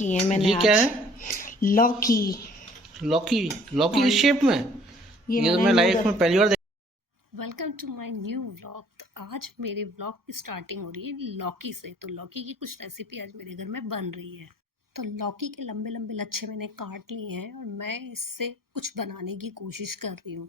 किए हैं मैंने। ये क्या आज है? लौकी। लौकी? लौकी इस शेप में? ये तो मैं लाइफ में पहली बार welcome to my new vlog. तो आज मेरे व्लॉग की स्टार्टिंग हो रही है लौकी से। तो लौकी की कुछ रेसिपी आज मेरे घर में बन रही है। तो लौकी के लंबे लंबे लच्छे मैंने काट लिए हैं और मैं इससे कुछ बनाने की कोशिश कर रही हूँ।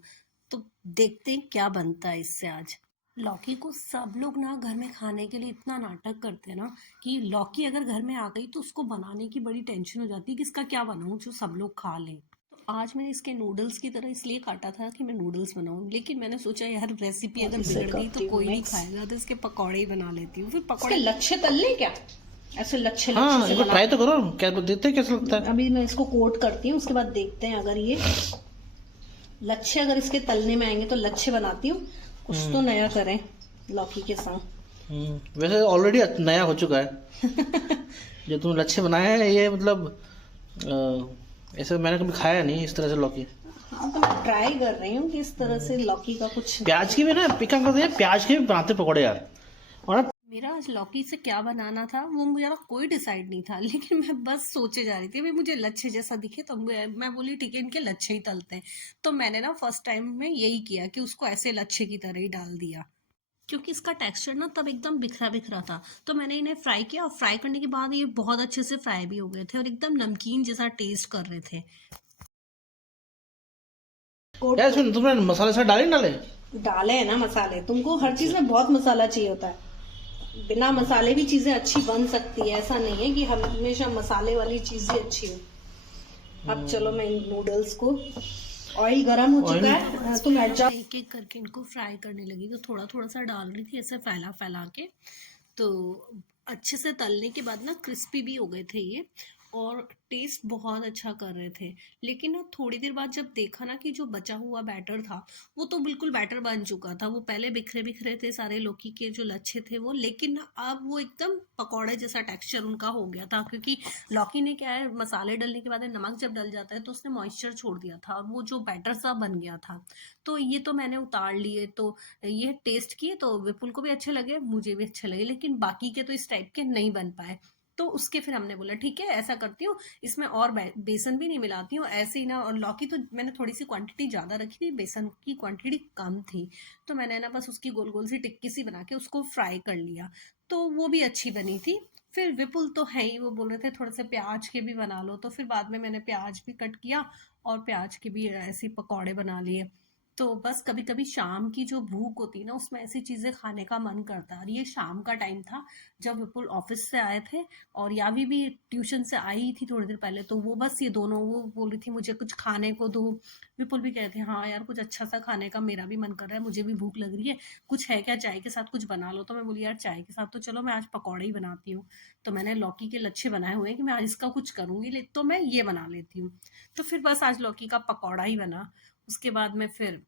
तो देखते हैं क्या बनता है इससे आज। लौकी को सब लोग ना घर में खाने के लिए इतना नाटक करते हैं ना कि लौकी अगर घर में आ गई तो उसको बनाने की बड़ी टेंशन हो जाती है कि इसका क्या बनाऊं जो सब लोग खा लें। तो आज मैंने इसके नूडल्स की तरह इसलिए काटा था कि मैं नूडल्स बनाऊं, लेकिन मैंने सोचा यार रेसिपी अगर बिगड़ गई तो कोई नहीं खाएगा, तो इसके पकौड़े ही बना लेती हूँ। फिर पकौड़े लच्छे तल ले क्या, ऐसे लच्छे हाँ, इसको ट्राई तो करो, क्या देखते हैं कैसा लगता है। अभी मैं इसको कोट करती हूँ, उसके बाद देखते हैं अगर ये लच्छे अगर इसके तलने में आएंगे तो लच्छे बनाती हूँ। कुछ तो नया करें लौकी के साथ। वैसे ऑलरेडी नया हो चुका है जो तुम लच्छे बनाए हैं। ये मतलब ऐसे मैंने कभी खाया नहीं इस तरह से लौकी। हाँ, तो मैं ट्राई कर रही हूँ कि इस तरह से लौकी का कुछ। प्याज की भी ना पिका करते हैं, प्याज के भी बनाते पकौड़े यार। और मेरा आज लौकी से क्या बनाना था वो मेरा कोई डिसाइड नहीं था, लेकिन मैं बस सोचे जा रही थी भाई मुझे लच्छे जैसा दिखे तो मैं बोली ठीक है इनके लच्छे ही तलते हैं। तो मैंने ना फर्स्ट टाइम में यही किया कि उसको ऐसे लच्छे की तरह ही डाल दिया, क्योंकि इसका टेक्सचर ना तब एकदम बिखरा बिखरा था। तो मैंने इन्हें फ्राई किया और फ्राई करने के बाद ये बहुत अच्छे से फ्राई भी हो गए थे और एकदम नमकीन जैसा टेस्ट कर रहे थे। यार इसमें तुमने मसाले से डाले डाले डाले है ना मसाले, तुमको हर चीज में बहुत मसाला चाहिए होता है। बिना मसाले भी चीजें अच्छी बन सकती है, ऐसा नहीं है कि हमेशा मसाले वाली चीजें अच्छी हो। अब चलो मैं इन नूडल्स को, ऑयल गरम हो चुका है, तुम एक एक करके इनको फ्राई करने लगी। तो थोड़ा थोड़ा सा डाल रही थी ऐसे फैला फैला के। तो अच्छे से तलने के बाद ना क्रिस्पी भी हो गए थे ये और टेस्ट बहुत अच्छा कर रहे थे। लेकिन ना थोड़ी देर बाद जब देखा ना कि जो बचा हुआ बैटर था वो तो बिल्कुल बैटर बन चुका था। वो पहले बिखरे बिखरे थे सारे लौकी के जो लच्छे थे वो, लेकिन अब वो एकदम पकौड़े जैसा टेक्सचर उनका हो गया था। क्योंकि लौकी ने क्या है, मसाले डलने के बाद नमक जब डल जाता है तो उसने मॉइस्चर छोड़ दिया था और वो जो बैटर सा बन गया था। तो ये तो मैंने उतार लिए। तो ये टेस्ट किए तो विपुल को भी अच्छे लगे, मुझे भी अच्छे लगे, लेकिन बाकी के तो इस टाइप के नहीं बन पाए। तो उसके फिर हमने बोला ठीक है ऐसा करती हूँ, इसमें और बेसन भी नहीं मिलाती हूँ ऐसे ही ना। और लौकी तो मैंने थोड़ी सी क्वांटिटी ज़्यादा रखी थी, बेसन की क्वांटिटी कम थी। तो मैंने ना बस उसकी गोल गोल सी टिक्की सी बना के उसको फ्राई कर लिया। तो वो भी अच्छी बनी थी। फिर विपुल तो है ही, वो बोल रहे थे थोड़े से प्याज के भी बना लो, तो फिर बाद में मैंने प्याज भी कट किया और प्याज के भी ऐसे पकौड़े बना लिए। तो बस कभी कभी शाम की जो भूख होती है ना उसमें ऐसी चीजें खाने का मन करता है। और ये शाम का टाइम था जब विपुल ऑफिस से आए थे और यावी भी ट्यूशन से आई थी थोड़ी देर पहले। तो वो बस ये दोनों, वो बोल रही थी मुझे कुछ खाने को दो, विपुल भी कह रहे थे हाँ यार कुछ अच्छा सा खाने का मेरा भी मन कर रहा है, मुझे भी भूख लग रही है, कुछ है क्या चाय के साथ कुछ बना लो। तो मैं बोली यार चाय के साथ तो चलो मैं आज पकौड़े ही बनाती हूँ। तो मैंने लौकी के लच्छे बनाए हुए हैं कि मैं आज इसका कुछ करूंगी, तो मैं ये बना लेती हूँ। तो फिर बस आज लौकी का पकौड़ा ही बना। उसके बाद में फिर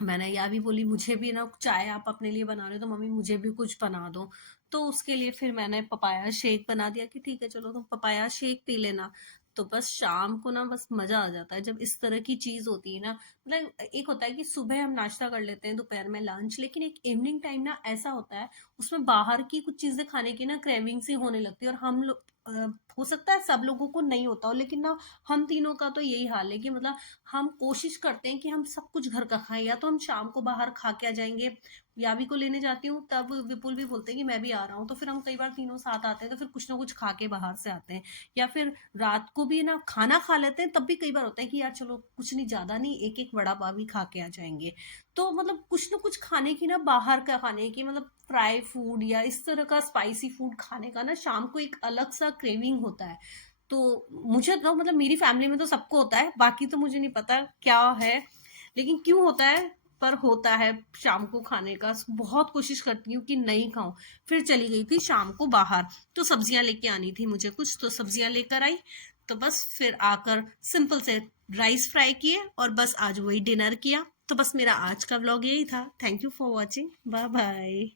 मैंने या भी बोली मुझे भी ना चाय आप अपने लिए बना रहे हो तो मम्मी मुझे भी कुछ बना दो। तो उसके लिए फिर मैंने पपाया शेक बना दिया कि ठीक है चलो तुम पपाया शेक पी लेना। तो बस शाम को ना बस मजा आ जाता है जब इस तरह की चीज होती है ना। मतलब एक होता है कि सुबह हम नाश्ता कर लेते हैं, दोपहर में लंच, लेकिन एक इवनिंग टाइम ना ऐसा होता है उसमें बाहर की कुछ चीजें खाने की ना क्रेविंग सी होने लगती है। और हम लोग हो सकता है सब लोगों को नहीं होता हो, लेकिन ना हम तीनों का तो यही हाल है कि मतलब हम कोशिश करते हैं कि हम सब कुछ घर का खाएं। या तो हम शाम को बाहर खा के आ जाएंगे, यावी को लेने जाती हूँ तब विपुल भी बोलते हैं कि मैं भी आ रहा हूँ, तो फिर हम कई बार तीनों साथ आते हैं तो फिर कुछ ना कुछ खा के बाहर से आते हैं। या फिर रात को भी ना खाना खा लेते हैं, तब भी कई बार होता है कि यार चलो कुछ नहीं, ज्यादा नहीं, एक एक बड़ा पाव ही खा के आ जाएंगे। तो मतलब कुछ ना कुछ खाने की ना, बाहर का खाने की, मतलब फ्राई फूड या इस तरह का स्पाइसी फूड खाने का ना शाम को एक अलग सा क्रेविंग होता है। तो मुझे तो मतलब मेरी फैमिली में तो सबको होता है, बाकी तो मुझे नहीं पता क्या है, लेकिन क्यों होता है, पर होता है शाम को खाने का। बहुत कोशिश करती हूँ कि नहीं खाऊं। फिर चली गई थी शाम को बाहर, तो सब्जियां लेके आनी थी मुझे कुछ, तो सब्जियां लेकर आई। तो बस फिर आकर सिंपल से राइस फ्राई किए और बस आज वही डिनर किया। तो बस मेरा आज का व्लॉग यही था। Thank you for watching, bye bye.